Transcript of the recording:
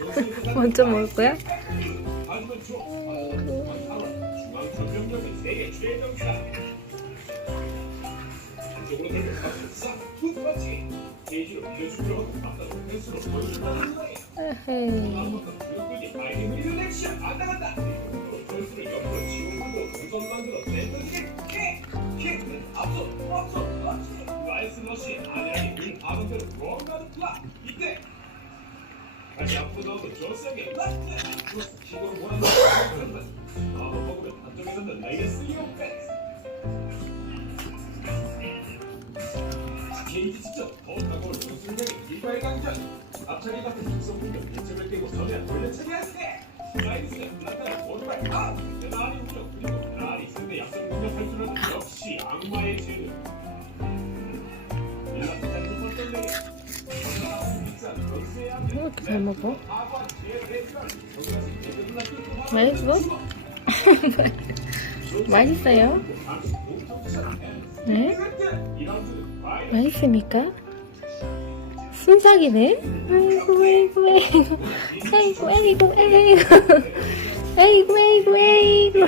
먼저 먹을 거야? 에헤이. 개인기 직접 더욱하고 전술적인 일과의 강전 앞차기 같은 육성 공격 일점을 깨고 서면 돌려차기 할때 라이스는 나타난 오른발 아! 페라리 운영 그리고 상대 약점 공격할 줄은 역시 악마의 재능 일라 짧 이렇게 잘 먹어? 맛있어? 맛있어요? 네? 맛있습니까? 순삭이네? 아이고 아이고 아이고 아이고 아이고 아이고 아이고 아이고 아이고